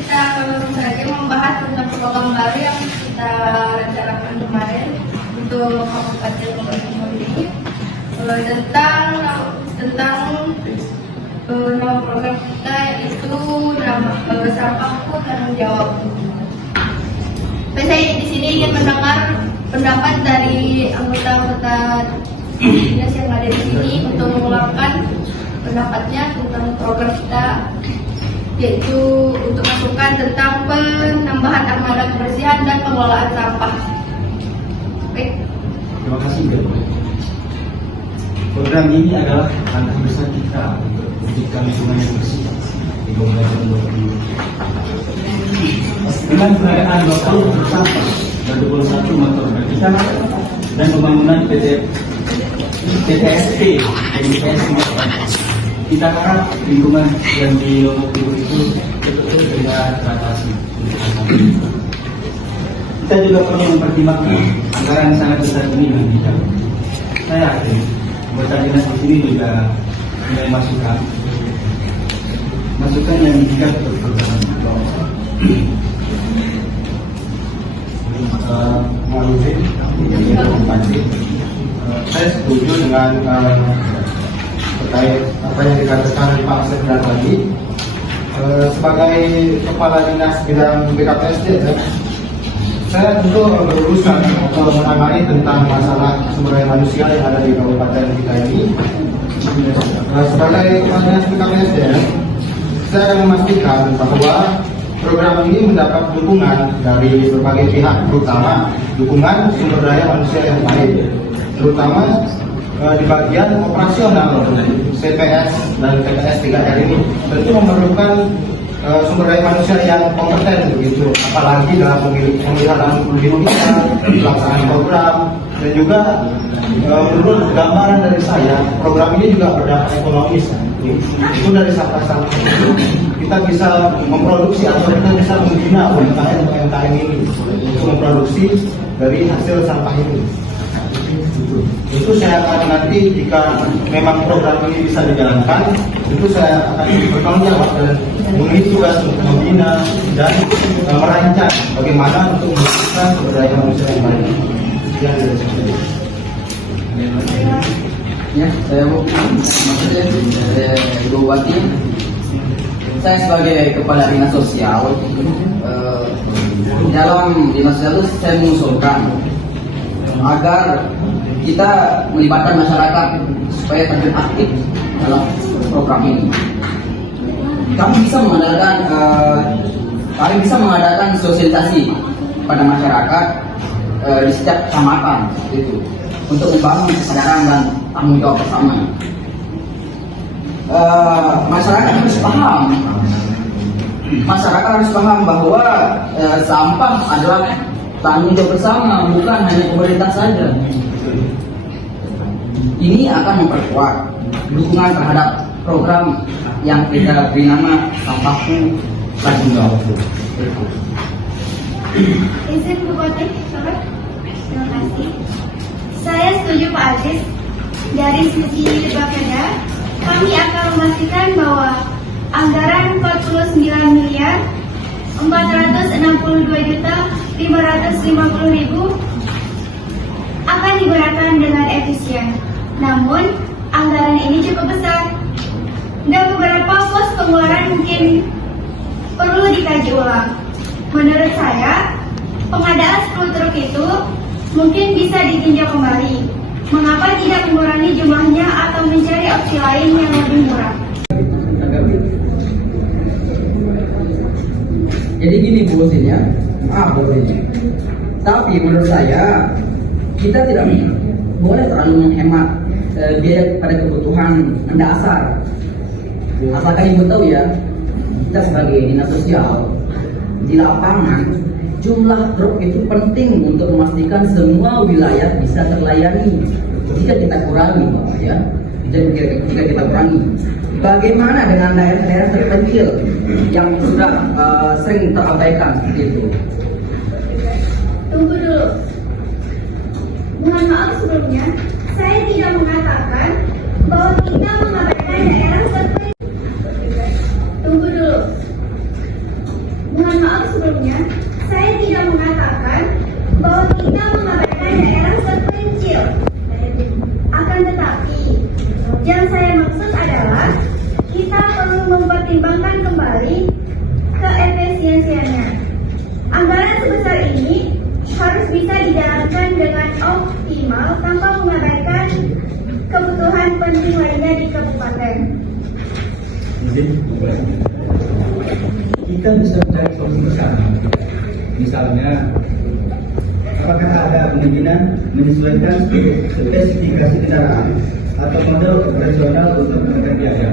kita langsung saja membahas tentang program baru yang kita rencanakan kemarin untuk Kabupaten Timur ini tentang nama program kita, yaitu nama Sampahku Tanggung Jawabku. Saya di sini ingin mendengar pendapat dari anggota-anggota dinas yang ada di sini untuk mengeluarkan pendapatnya tentang program kita, yaitu untuk masukan tentang penambahan armada kebersihan dan pengelolaan sampah. Baik. Terima kasih, Bu. Program ini adalah langkah besar kita untuk menjadikan lingkungan yang bersih di Kabupaten Bogor. Dengan pengadaan 20 sampah dan 21 motor berkita dan pembangunan PTSP kita harap lingkungan yang di Lombok Timur itu betul-betul tidak teratasi. Kita juga perlu mempertimbangkan anggaran sangat besar ini nantinya. Saya yakin anggota dinas di sini juga mulai masukan yang diberikan untuk program. Saya setuju dengan terkait apa yang dikatakan Pak Sekda tadi. Sebagai kepala dinas bidang BKPSD, saya tentu berurusan untuk menangani tentang masalah sumber daya manusia yang ada di kabupaten kita ini. Sebagai kepala dinas BKPSD, saya akan memastikan bahwa program ini mendapat dukungan dari berbagai pihak, terutama dukungan sumber daya manusia yang baik, terutama di bagian operasional CPS dan TPS 3R ini tentu memerlukan sumber daya manusia yang kompeten begitu, apalagi dalam pemeliharaan pendidikan, pelaksanaan program, dan juga menurut gambaran dari saya, program ini juga berdampak ekonomis. Itu dari sampah-sampah kita bisa memproduksi atau kita bisa membina UMKM ini untuk memproduksi dari hasil sampah ini. Itu saya akan nanti jika memang program ini bisa dijalankan, itu saya akan bertanggung jawab dan memiliki tugas untuk membina dan merancang bagaimana untuk melakukan sumber daya manusia yang baik. Ya, saya maksudnya Ibu Bupati, saya sebagai kepala dinas sosial, dalam dinas sosial itu saya mengusulkan agar kita melibatkan masyarakat supaya terjun aktif dalam program ini. Kami bisa mengadakan sosialisasi pada masyarakat di setiap kecamatan itu untuk membangun kesadaran dan tanggung jawab bersama. Masyarakat harus paham bahwa sampah adalah tanggung jawab bersama, bukan hanya pemerintah saja. Ini akan memperkuat dukungan terhadap program yang kita beri nama Sampahku Tanggung Jawabku. Izin Bupati, terima kasih. Saya setuju Pak Aziz. Dari sisi Bapeda, kami akan memastikan bahwa anggaran 49 miliar 462.550.000 akan digunakan dengan efisien. Namun, anggaran ini cukup besar dan beberapa pos pengeluaran mungkin perlu dikaji ulang. Menurut saya, pengadaan 10 truk itu mungkin bisa ditinjau kembali. Mengapa tidak mengurangi jumlahnya atau mencari opsi lain yang lebih murah? Jadi gini Bu bosnya, maaf bosnya. Tapi menurut saya kita tidak boleh terlalu menghemat biaya pada kebutuhan mendasar. Asalkan Ibu tahu ya, kita sebagai dinas sosial di lapangan, jumlah truk itu penting untuk memastikan semua wilayah bisa terlayani. Jika kita kurangi, ya, jika kita kurangi, bagaimana dengan daerah-daerah terpencil yang sudah sering terabaikan seperti itu? Tunggu dulu. Mohon maaf sebelumnya, saya tidak mengatakan bahwa kita mengabaikan daerah seperti. Tunggu dulu. konten. Kita bisa mencari solusi bersama. Misalnya, apakah ada kemungkinan menyesuaikan spesifikasi kendaraan atau model operasional untuk menekan biaya?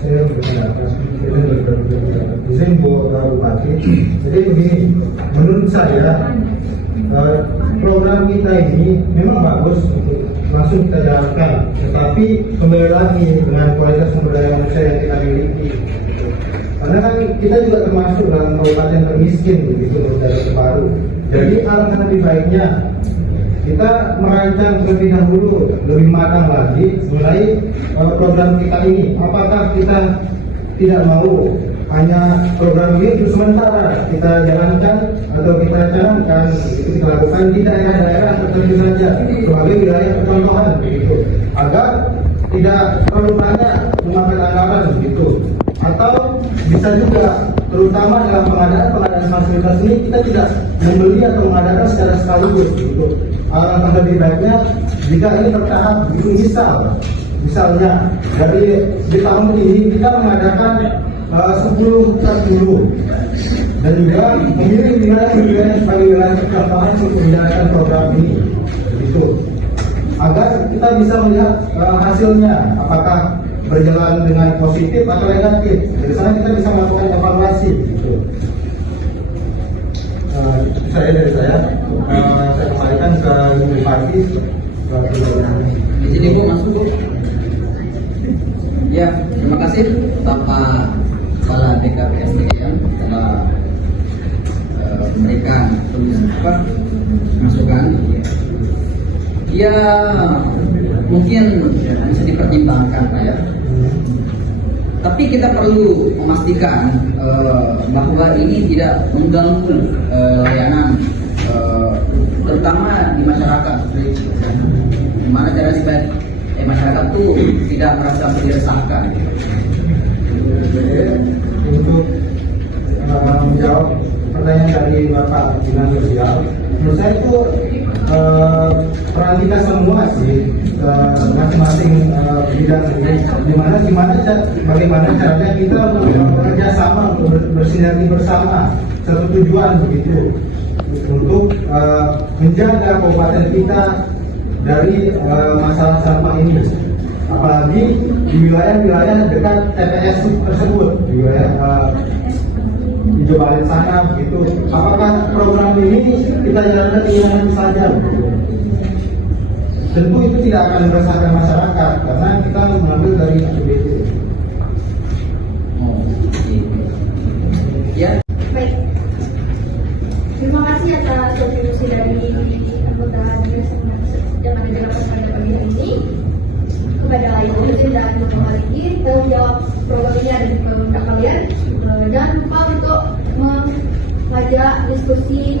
Saya berpendapat izin Bu Bupati. Jadi begini, menurut saya program kita ini memang bagus untuk langsung kita jalankan, tetapi kembali lagi dengan kualitas sumber daya manusia yang kita miliki. Karena kan kita juga termasuk dalam kabupaten termiskin begitu dari baru. Jadi alangkah lebih baiknya kita merancang terlebih dahulu lebih matang lagi mengenai program kita ini. Apakah kita tidak mau hanya program ini untuk sementara kita jalankan atau kita canangkan itu kita lakukan di daerah-daerah tertentu saja sebagai wilayah percontohan begitu, agar tidak terlalu banyak memakan anggaran begitu. Atau bisa juga terutama dalam pengadaan fasilitas ini kita tidak membeli atau mengadakan secara sekaligus begitu. Alangkah lebih baiknya jika ini bertahap begitu, misalnya di tahun ini kita mengadakan 10 dan juga memilih wilayah sebagai wilayah percontohan untuk menjalankan program ini begitu, agar kita bisa melihat hasilnya apakah berjalan dengan positif atau negatif. Dari sana kita bisa melakukan evaluasi gitu. Dari saya kembalikan ke Ibu Bupati. Di sini Bu masuk Bu. Ya, terima kasih Bapak Kepala BKPSDM telah memberikan masukan. Ya, mungkin bisa dipertimbangkan Pak ya. Tapi kita perlu memastikan bahwa ini tidak mengganggu layanan terutama di masyarakat, di mana cara sebaik masyarakat itu tidak merasa diresahkan. Untuk menjawab pertanyaan dari Bapak Dinas Sosial, menurut saya itu peran kita semua sih masing-masing bidang ini, bagaimana caranya kita bekerja sama untuk bersinergi bersama satu tujuan begitu, untuk menjaga kabupaten kita dari masalah sampah ini, apalagi di wilayah-wilayah dekat TPS tersebut, di wilayah di Jawa Barat sana begitu. Apakah program ini kita jalankan di mana saja? Tentu itu tidak akan meresahkan masyarakat karena kita mengambil dari APBD. Ya. Baik. Terima kasih atas kontribusi dari anggota Dinas yang ada dalam pada pagi hari ini. Kepada Ibu Izin dan Bapak Maliki, tanggung jawab program ini ada di kepada kalian. Dan lupa untuk mengajak diskusi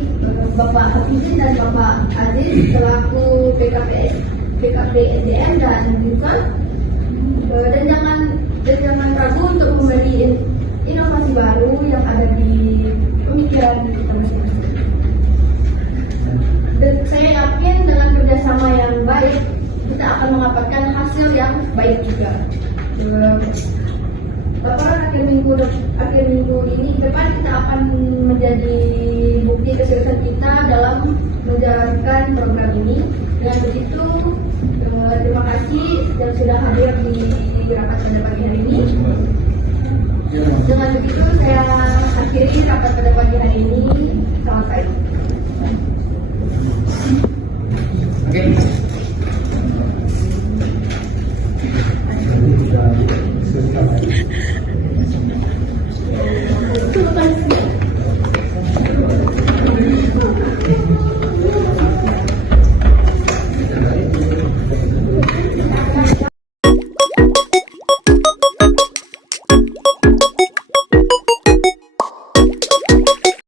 Bapak Hafizin dan Bapak Aziz selaku BKPSDM dan Binkan. Dan jangan ragu untuk memberi inovasi baru yang ada di pemikiran masing-masing. Dan saya yakin dengan kerjasama yang baik kita akan mendapatkan hasil yang baik juga. Laporan akhir minggu ini ke depan kita akan menjadi bukti kesuksesan kita dalam menjalankan program ini. Dengan begitu, terima kasih yang sudah hadir di rapat pada pagi hari ini. Dengan begitu saya akhiri rapat pada pagi hari ini.